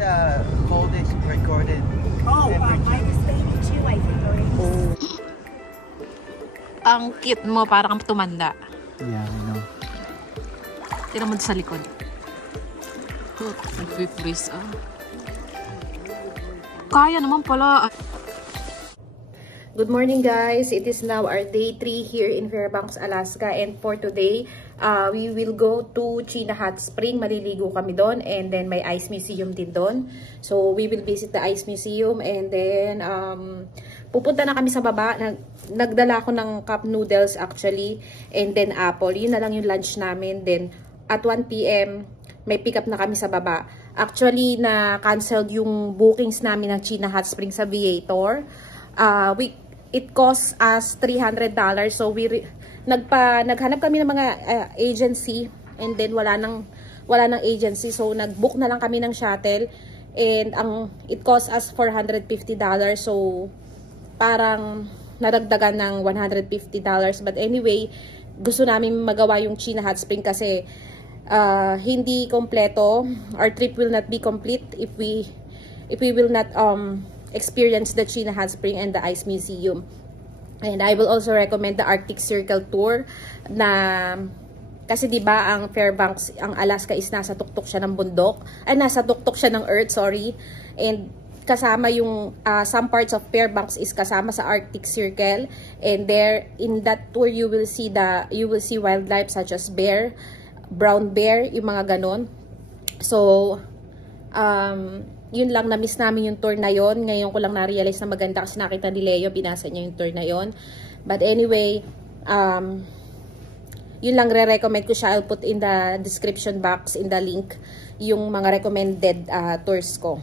the coldest recorded? Minus 82, I think, already. Oh. Ang cute mo, parang kang tumanda. Yeah, I know. Tira mo sa likod. Nag-freeze Kaya naman pala. Good morning guys, it is now our day 3 here in Fairbanks, Alaska, and for today we will go to China Hot Spring. Maliligo kami doon, and then may ice museum din doon. So we will visit the ice museum, and then pupunta na kami sa baba. Nagdala ako ng cup noodles actually, and then apple. Yun na lang yung lunch namin. Then at 1 PM may pick up na kami sa baba. Actually na-canceled yung bookings namin ng China Hot Spring sa Viator. It cost us $300. So naghanap kami ng mga agency, and then wala nang agency, so nag-book na lang kami ng shuttle, and it cost us $450. So parang nadagdagan ng $150. But anyway, gusto namin magawa yung China Hot Spring kasi hindi kompleto. Our trip will not be complete if we will not experience the China Hot Spring and the Ice Museum. And I will also recommend the Arctic Circle tour, na kasi 'di ba ang Fairbanks, ang Alaska is nasa tuktok siya ng bundok, nasa tuktok siya ng earth, sorry. And kasama yung some parts of Fairbanks is kasama sa Arctic Circle, and there in that tour you will see wildlife such as bear, brown bear, yung mga ganon. So yun lang, na-miss namin yung tour na yon. Ngayon ko lang na-realize na maganda kasi nakita ni Leo, binasa niya yung tour na yon. But anyway, yun lang, re-recommend ko siya. I'll put in the description box, in the link, yung mga recommended tours ko.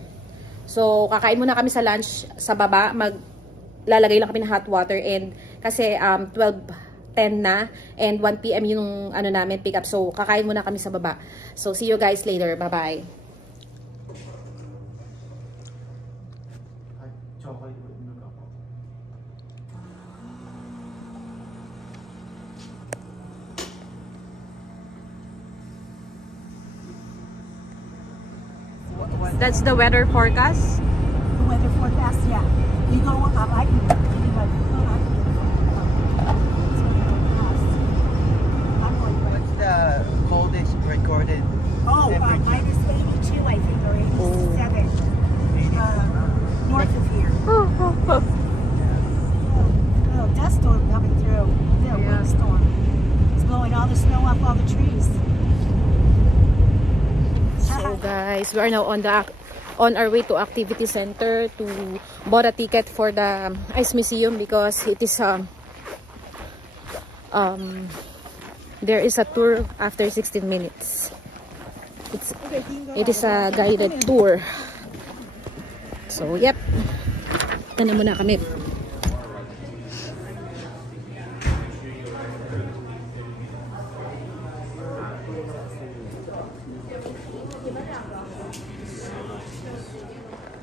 So, kakain muna kami sa lunch sa baba. Maglalagay lang kami ng hot water, and kasi 12:10 na, and 1 PM yung namin pick up. So, kakain muna kami sa baba. So, see you guys later. Bye-bye. That's the weather forecast? The weather forecast, yeah. You go up, I can get What's the coldest recorded? minus 82, I think, or 87. North of here. Dust storm coming through. Windstorm. It's blowing all the snow off all the trees. So guys, we are now on our way to activity center to bought a ticket for the ice museum, because it is there is a tour after 16 minutes. It is a guided tour. So yep, ano muna kami.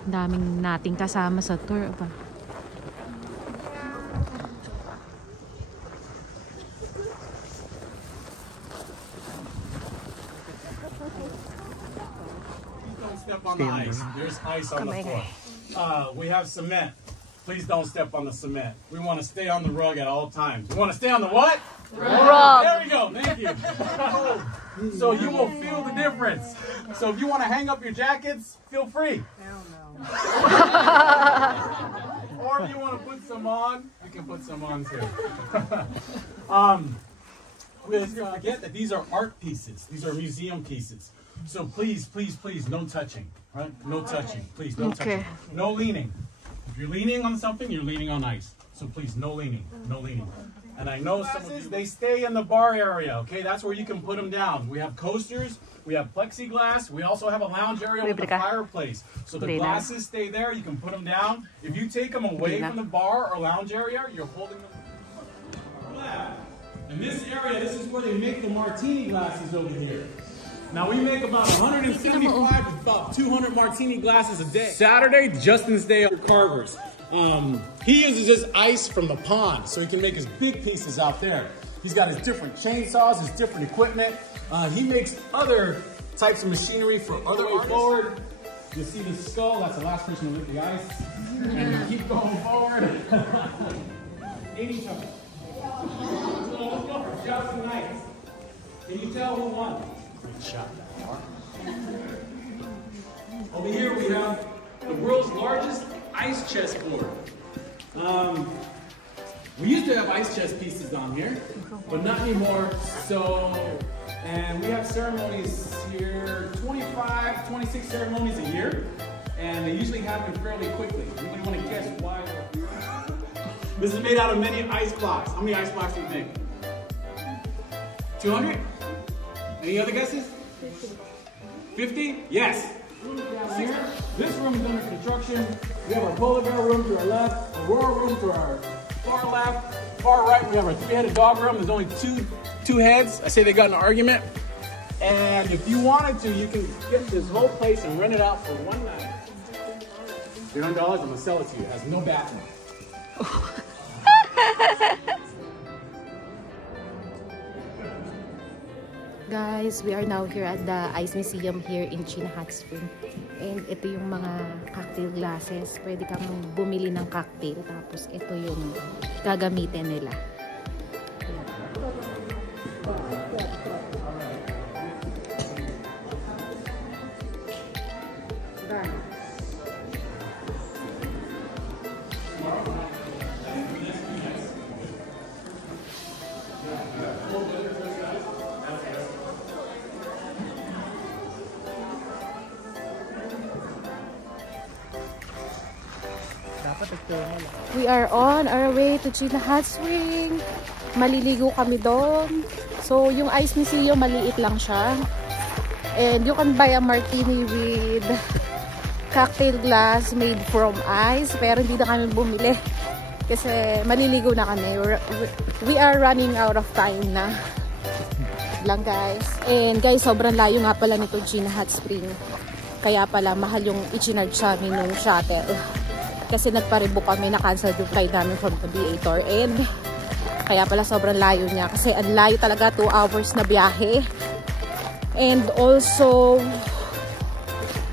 Daming nating kasama sa tour pa. Don't step on the ice. There's ice on the floor. We have cement. Please don't step on the cement. We want to stay on the rug at all times. We want to stay on the what? Rug. There we go. Thank you. So you will feel the difference. So if you want to hang up your jackets, feel free. Or if you want to put some on, you can put some on too. Let's not forget that these are art pieces. These are museum pieces. So please, please, please, no touching. Right? No touching. Please, no touching. No leaning. If you're leaning on something, you're leaning on ice. So please, no leaning. No leaning. And I know some of you, they stay in the bar area, okay? That's where you can put them down. We have coasters, we have plexiglass, we also have a lounge area with a fireplace. So the glasses stay there, you can put them down. If you take them away from the bar or lounge area, you're holding them. In this area, this is where they make the martini glasses over here. Now we make about 175 to about 200 martini glasses a day. Saturday, Justin's Day of Carvers. He uses his ice from the pond, so he can make his big pieces out there. He's got his different chainsaws, his different equipment. He makes other types of machinery for other way forward. You'll see the skull, that's the last person to lick the ice. And you keep going forward. 8 each other. So let's go for shouts and nights. Can you tell who won? Great shot. Over here we have the world's largest ice chess board. We used to have ice chess pieces on here, but not anymore. So, and we have ceremonies here, 25, 26 ceremonies a year, and they usually happen fairly quickly. Anybody want to guess why? This is made out of many ice blocks. How many ice blocks do you think? 200? Any other guesses? 50? Yes. This room is under construction. We have our polar bear room to our left, aurora room to our far left, far right. We have our 3-headed dog room. There's only two heads. I say they got in an argument. And if you wanted to, you can get this whole place and rent it out for one night. $300, I'm gonna sell it to you. It has no bathroom. Guys, we are now here at the Ice Museum here in China Hot Spring. And ito yung mga cocktail glasses. Pwede kang bumili ng cocktail. Tapos ito yung gagamitin nila. We are on our way to China Hot Spring. Maliligo kami doon. So, yung Ice Museum, maliit lang siya. And you can buy a martini with cocktail glass made from ice. Pero hindi na kami bumili. Kasi maliligo na kami. We are running out of time na. Lang guys. And guys, sobrang layo nga pala nito China Hot Spring. Kaya pala mahal yung i-charge sa amin ng shuttle. Kasi nagpa-rebook kami, na-cancel yung flight namin from Aviator. And kaya pala sobrang layo niya. Kasi ang layo talaga, 2 hours na biyahe. And also,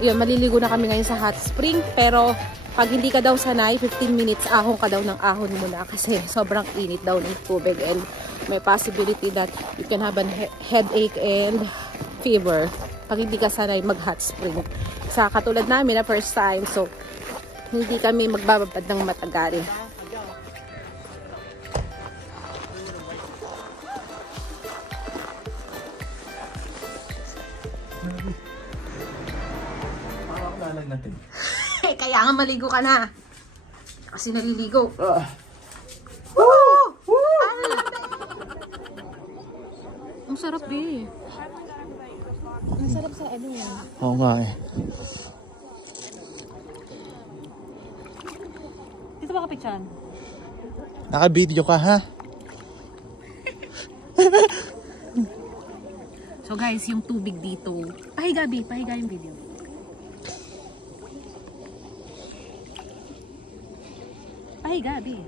yun, maliligo na kami ngayon sa hot spring. Pero pag hindi ka daw sanay, 15 minutes, ahon ka daw ng ahon muna. Kasi sobrang init daw ng tubig. And may possibility that you can have a headache and fever. Pag hindi ka sanay mag-hot spring. Sa katulad namin na first time, so hindi kami magbababad ng matagal. Natin. Kaya nga maligo ka na. Kasi naliligo. Ang sarap eh. Ang sarap sa ano yan. Oo nga eh. Dito ba kapichan? Naka-video ka ha? So guys, yung tubig dito. Pahiga B, pahiga yung video. Pahiga B.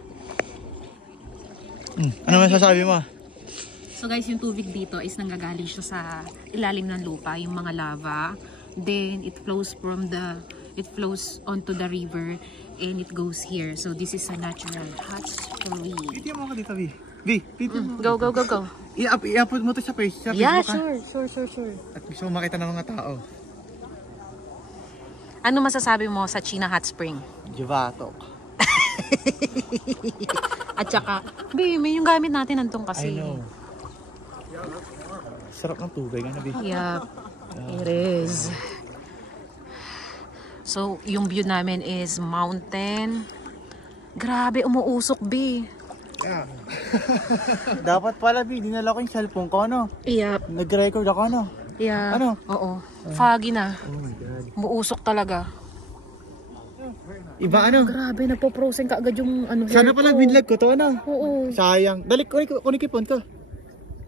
Ano masasabi mo? So guys, yung tubig dito is nanggagaling siya sa ilalim ng lupa, yung mga lava. Then it flows onto the river and it goes here. So this is a natural hot spring. Video mo ka dito, B. B, video mo. Go, go, go, go. I-upload mo to sa Facebook. Yeah, ha? sure. At gusto mo makita ng mga tao. Ano masasabi mo sa China Hot Spring? Jivatok. At saka, B, may yung gamit natin nandun kasi. I know. Sarap ng tubig, ano, B? Yup, it is. So, yung view namin is mountain. Grabe, umuusok, B. Yeah. Dapat pala, B, dinala ko yung cellphone ko, ano? Yup. Nag-record ako, ano? Yeah. Ano? Oo. Foggy na. Oh my God. Umuusok talaga. Iba, ano? Grabe, nagpo-frozen ka agad yung ano. Sana pala binlag ko to, ano? Oo. Sayang. Dali, kunin kipon ko.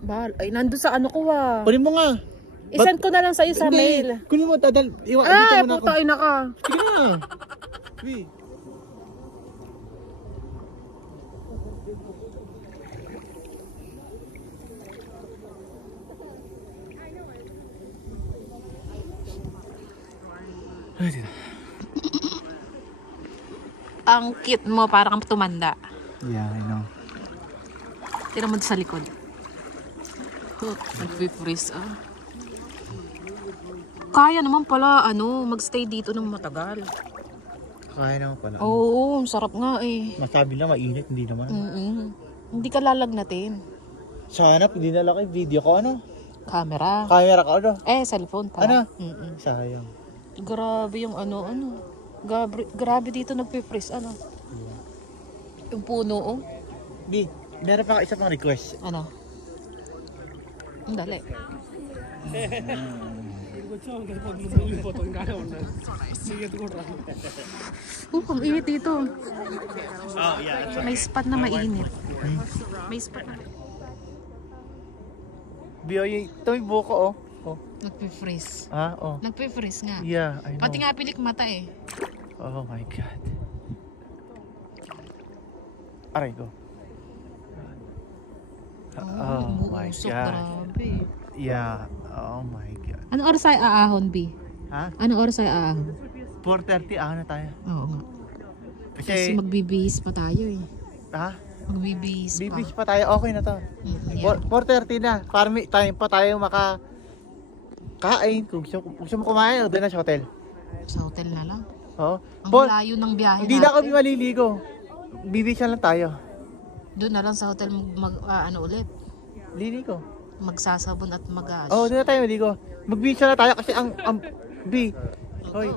Bahal. Ay, nandun sa ano ko ah. Kunin mo nga. I-send ko na lang sa'yo sa mail. Kunin mo, dito mo Ay, na ako. puta, ina ka. Sige na. B. Ay, Ang cute mo, parang kang tumanda. Yeah, I know. Tira mo sa likod. Nag-freeze Kaya naman pala, magstay dito ng matagal. Kaya naman pala. Oo, sarap nga eh. Masabi na mainit, hindi naman. Hindi ka lalagnatin. Sana, hindi na lang video ko, Camera. Camera ka, Cellphone pa. Sayang. Grabe yung Grabe dito nagpe-freeze, Yung puno, Di, meron pa isa pang request. Ang dali. Ang init dito. May spot na mainit. May spot na. Biyoy, ito may buko, Nagpe-freeze. Nagpe-freeze nga. Yeah, I know. Pati nga pilik mata eh. Oh my God. Aray ko. Oh my God. Grabe. Yeah. Oh my God. Anong oras ay aahon, B? Ha? Anong oras ay aahon? 4:30 na tayo. Oo nga. Kasi Kasi, magbibihis pa tayo eh. ha? Magbibihis pa. Bibis pa tayo. Okay na to. Yeah. 4:30 na. Para may time pa tayo kain. Kung gusto mo kumain, doon na sa hotel. Sa hotel na lang. Oo. Ang layo ng biyahe Hindi na kami natin. maliligo. Bibisyan lang tayo. Doon na lang sa hotel ulit. Liligo. Magsasabon at mag-aas. Oo, doon na tayo maligo. Magbisyan na tayo kasi ang B. Hoy.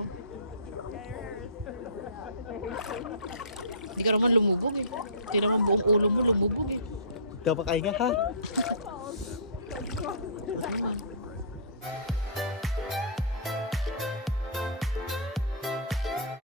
Hindi ka naman lumubog eh. Hindi naman buong ulo mo lumubog eh. Dapat kain nga ha.